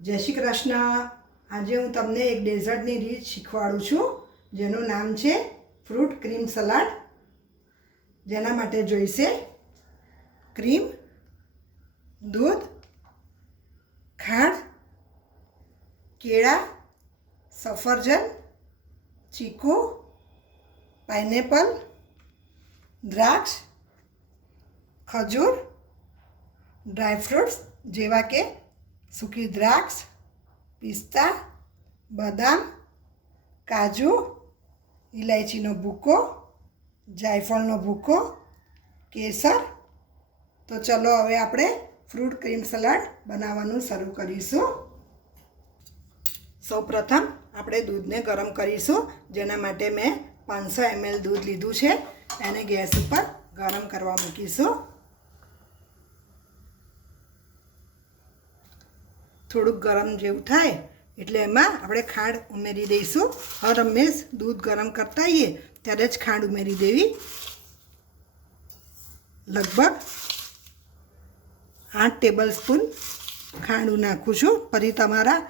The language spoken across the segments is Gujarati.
જય શ્રી કૃષ્ણ। આજે હું તમને એક ડેઝર્ટની રીત શીખવાડું છું જેનું નામ છે ફ્રૂટ ક્રીમ સલાડ। જેના માટે જોઈશે ક્રીમ, દૂધ, ખાંડ, કેળા, સફરજન, ચીકુ, પાઇનેપલ, દ્રાક્ષ, ખજૂર, ડ્રાય ફ્રૂટ્સ જેવા કે સૂકી દ્રાક્ષ, પિસ્તા, બદામ, કાજુ, ઇલાયચીનો ભૂકો, જાયફળનો ભૂકો, કેસર। તો ચલો હવે આપણે ફ્રૂટ ક્રીમ સલાડ બનાવવાનું શરૂ કરીશું। સૌપ્રથમ આપણે દૂધને ગરમ કરીશું। જેના માટે મેં 500 ml દૂધ લીધું છે। એને ગેસ ઉપર ગરમ કરવા મૂકીશું। થોડુંક ગરમ જેવું થાય એટલે એમાં આપણે ખાંડ ઉમેરી દઈશું। હર હંમેશ દૂધ ગરમ કરતા હોઈએ ત્યારે જ ખાંડ ઉમેરી દેવી। લગભગ 8 ટેબલ સ્પૂન ખાંડ નાખું છું। ફરી તમારા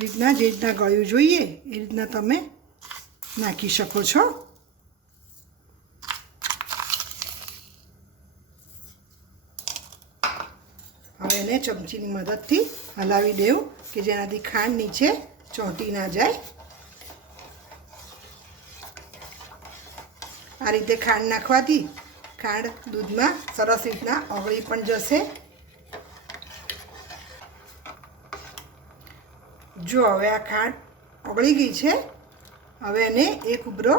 રીતના જે રીતના ગળ્યું જોઈએ એ રીતના તમે નાખી શકો છો। હવે એને ચમચીની મદદથી હલાવી દેવું કે જેનાથી ખાંડ નીચે ચોંટી ના જાય। આ રીતે ખાંડ નાખવાથી ખાંડ દૂધમાં સરસ રીતના ઓગળી પણ જશે। જો હવે આ ખાંડ ઓગળી ગઈ છે। હવે એને એક ઉભરો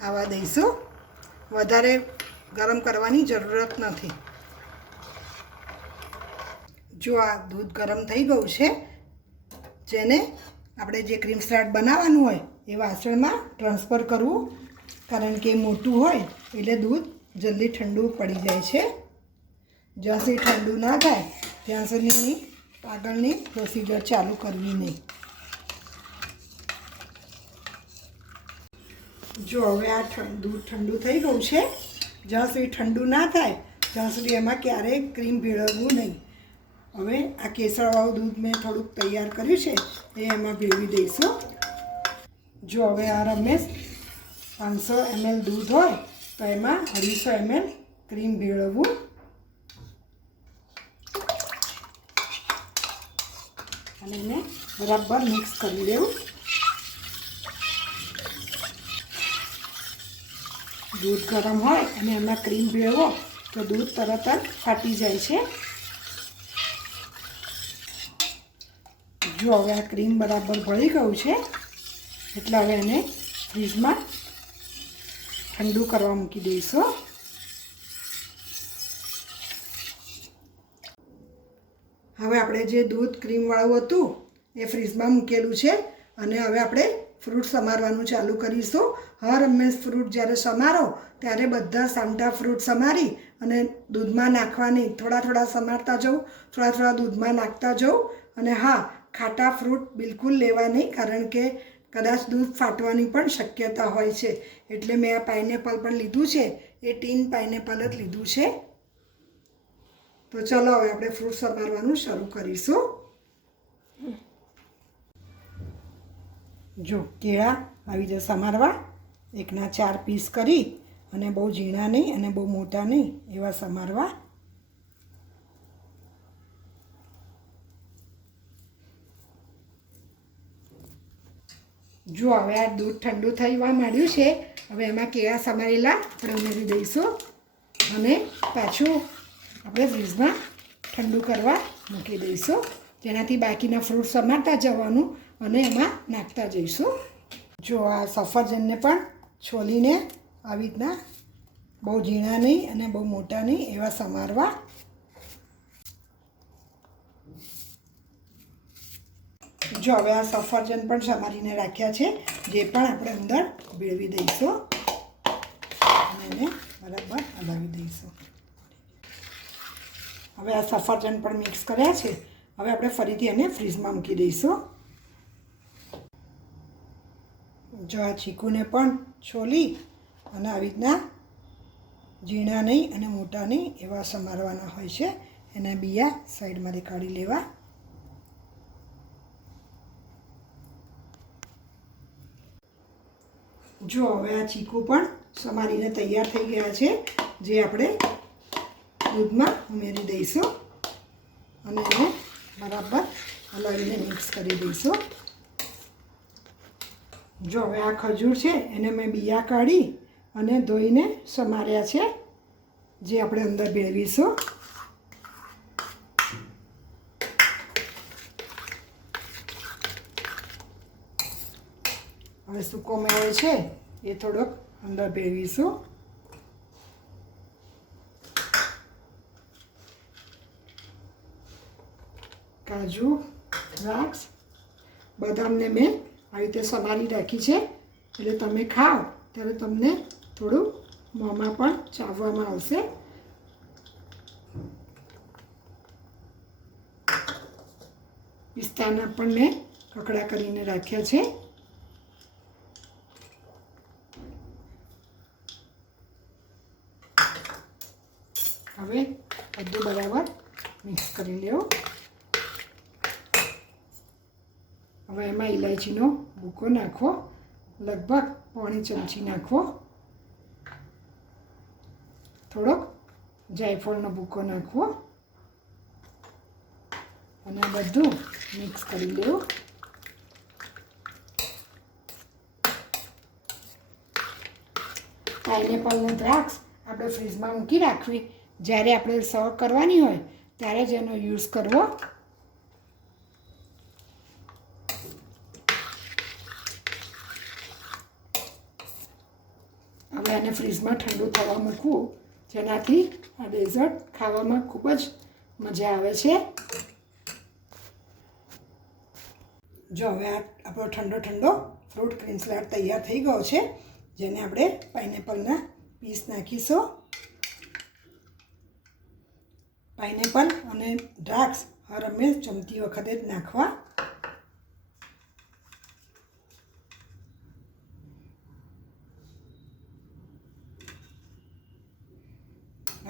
આવવા દઈશું। વધારે ગરમ કરવાની જરૂરત નથી। જો આ દૂધ ગરમ થઈ ગયું છે, જેને આપણે જે ક્રીમ સલાડ બનાવવાનું હોય એ વાસણમાં ટ્રાન્સફર કરવું, કારણ કે મોટું હોય એટલે દૂધ જલ્દી ઠંડુ પડી જાય છે। જ્યાં સુધી ઠંડુ ના થાય ત્યાં સુધીની આગળની પ્રોસિજર ચાલુ કરવી નહીં। જો હવે આ દૂધ ઠંડુ થઈ ગયું છે। જ્યાં સુધી ઠંડુ ના થાય ત્યાં સુધી એમાં ક્યારેય ક્રીમ ભેળવવું નહીં। હવે આ કેસરવાળું દૂધ મેં થોડુંક તૈયાર કર્યું છે એ એમાં ભેળવી દઈશું। જો હવે આ રમેશ 500 ml દૂધ હોય તો એમાં 250 ml ક્રીમ ભેળવવું। અને એને બરાબર મિક્સ કરી દેવું। દૂધ ગરમ હોય અને એમાં ક્રીમ ભેળવો તો દૂધ તરત જ ફાટી જાય છે। જો હવે આ ક્રીમ બરાબર ભળી ગયું છે એટલે હવે એને ફ્રીજમાં ઠંડુ કરવા મૂકી દઈશું। હવે આપણે જે દૂધ ક્રીમવાળું હતું એ ફ્રીજમાં મૂકેલું છે અને હવે આપણે ફ્રૂટ સમારવાનું ચાલુ કરીશું। હર હંમેશ ફ્રૂટ જ્યારે સમારો ત્યારે બધા સામટા ફ્રૂટ સમારી અને દૂધમાં નાખવાની। થોડા થોડા સમારતા જવું, થોડા થોડા દૂધમાં નાખતા જવું। અને હા, ખાટા ફ્રૂટ બિલકુલ લેવા નહીં, કારણ કે કદાચ દૂધ ફાટવાની પણ શક્યતા હોય છે। એટલે મેં આ પાઇનેપલ પણ લીધું છે, એ ટીન પાઇનેપલ જ લીધું છે। તો ચલો હવે આપણે ફ્રૂટ સમારવાનું શરૂ કરીશું। જો કેળા આવી રીતે સમારવા, 1ના 4 પીસ કરી અને બહુ ઝીણા નહીં અને બહુ મોટા નહીં એવા સમારવા। જો હવે આ દૂધ ઠંડુ થવા માંડ્યું છે, હવે એમાં કેળા સમારેલા આપણે ઉમેરી દઈશું અને પાછું આપણે ફ્રીજમાં ઠંડુ કરવા મૂકી દઈશું, જેનાથી બાકીના ફ્રૂટ સમારતા જવાનું અને એમાં નાખતા જઈશું। જો આ સફરજનને પણ છોલીને આવી રીતના બહુ ઝીણા નહીં અને બહુ મોટા નહીં એવા સમારવા। જો હવે આ સફરજન પણ સમારીને રાખ્યા છે, જે પણ આપણે અંદર ભેળવી દઈશું અને એને બરાબર હલાવી દઈશું। હવે આ સફરજન પણ મિક્સ કર્યા છે। હવે આપણે ફરીથી એને ફ્રીજમાં મૂકી દઈશું। જો આ ચીકુને પણ છોલી અને આવી રીતના ઝીણા નહીં અને મોટા નહીં એવા સમારવાના હોય છે। એના બિયા સાઈડમાંથી કાઢી લેવા। જો હવે આ ચીકુ પણ સમારીને તૈયાર થઈ ગયા છે, જે આપણે દૂધમાં ઉમેરી દઈશું અને એને બરાબર હલાવીને મિક્સ કરી દઈશું. જો હવે આ ખજૂર છે એને મેં બિયા કાઢી અને ધોઈને સમાર્યા છે, જે આપણે અંદર ભેળવીશું. હવે સૂકો મેવો છે એ થોડોક અંદર ભેળવીશું. કાજુ, દ્રાક્ષ, બદામને મેં આવી રીતે સમારી રાખી છે, એટલે તમે ખાઓ ત્યારે તમને થોડું મોંમાં પણ ચાવવામાં આવશે. પિસ્તાના પણ મેં કકડા કરીને રાખ્યા છે. હવે બધું બરાબર મિક્સ કરી લેવું. હવે એમાં ઇલાયચીનો ભૂકો નાખવો, લગભગ પોણી ચમચી નાખવો. થોડોક જાયફળનો ભૂકો નાખવો અને બધું મિક્સ કરી લેવું. પાઇનેપલ અને દ્રાક્ષ આપણે ફ્રીજમાં મૂકી રાખવી, જ્યારે આપણે સર્વ કરવાની હોય ત્યારે જ એનો યુઝ કરવો. હવે આને ફ્રીજમાં ઠંડુ થવા મૂકવું, જેનાથી આ ડેઝર્ટ ખાવામાં ખૂબ જ મજા આવે છે. જો હવે આ આપણો ઠંડો ફ્રૂટ ક્રીમ સલાડ તૈયાર થઈ ગયો છે, જેને આપણે પાઇનેપલના પીસ નાખીશું. પાઇનેપલ અને દ્રાક્ષ હર હંમેશ જમતી વખતે જ નાખવા.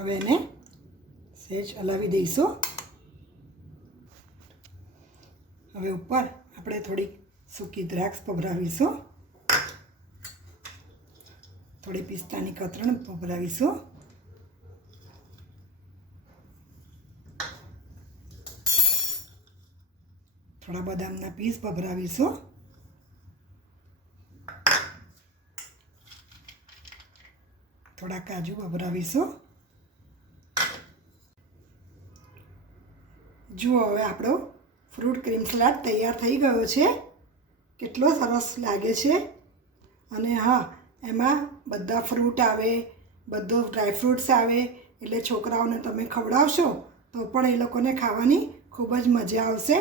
હવે એને સહેજ હલાવી દઈશું. હવે ઉપર આપણે થોડીક સૂકી દ્રાક્ષ પધરાવીશું, થોડી પિસ્તાની કતરણ પધરાવીશું. થોડા બદામના પીસ ભભરાવીશું. થોડા કાજુ ભભરાવીશું. જુઓ હવે આપણો ફ્રૂટ ક્રીમ સલાડ તૈયાર થઈ ગયો છે. કેટલો સરસ લાગે છે. અને હા, એમાં બધા ફ્રૂટ આવે, બધો ડ્રાયફ્રૂટ્સ આવે, એટલે છોકરાઓને તમે ખવડાવશો તો પણ એ લોકોને ખાવાની ખૂબ જ મજા આવશે.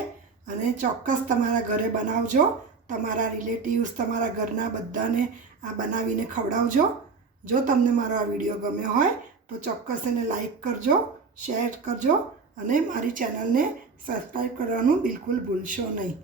અને ચોક્કસ તમારા ઘરે બનાવજો, તમારા રિલેટિવ્સ, તમારા ઘરના બધાને આ બનાવીને ખવડાવજો. જો તમને મારો આ વિડીયો ગમ્યો હોય તો ચોક્કસ એને લાઈક કરજો, શેર કરજો અને મારી ચેનલને સબસ્ક્રાઈબ કરવાનું બિલકુલ ભૂલશો નહીં.